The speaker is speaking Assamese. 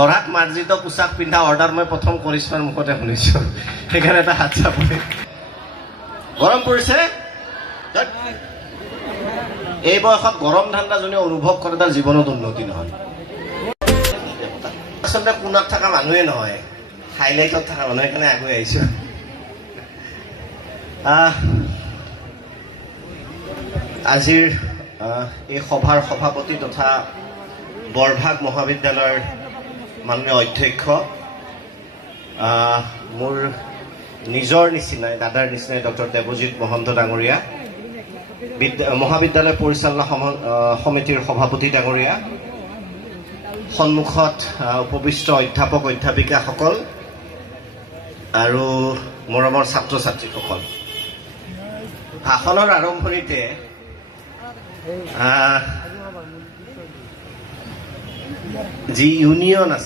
লৰাক মাৰ্জিত পোছাক পিন্ধা অৰ্ডাৰ মই প্ৰথম কৰিশ্মাৰ মুখতে শুনিছো, সেইকাৰণে এটা হাত চাপৰি। গৰম পৰিছে, এই বয়সত গৰম ঠাণ্ডা যোনে অনুভৱ কৰে তাৰ জীৱনত উন্নতি নহয়। আচলতে কোণত থকা মানুহে নহয়, হাইলাইটত থকা মানুহ, সেইকাৰণে আগুৱাই আহিছো। আজিৰ এই সভাৰ সভাপতি তথা বৰভাগ মহাবিদ্যালয়ৰ মাননীয় অধ্যক্ষ, মোৰ নিজৰ নিচিনাই দাদাৰ নিচিনাই ডক্টৰ দেৱজিৎ মহন্ত ডাঙৰীয়া, মহাবিদ্যালয় পৰিচালনা সমিতিৰ সভাপতি ডাঙৰীয়া, সন্মুখত উপবিষ্ট অধ্যাপক অধ্যাপিকাসকল আৰু মৰমৰ ছাত্ৰ ছাত্ৰীসকল, ভাষণৰ আৰম্ভণিতে যি ইউনিয়ন আছে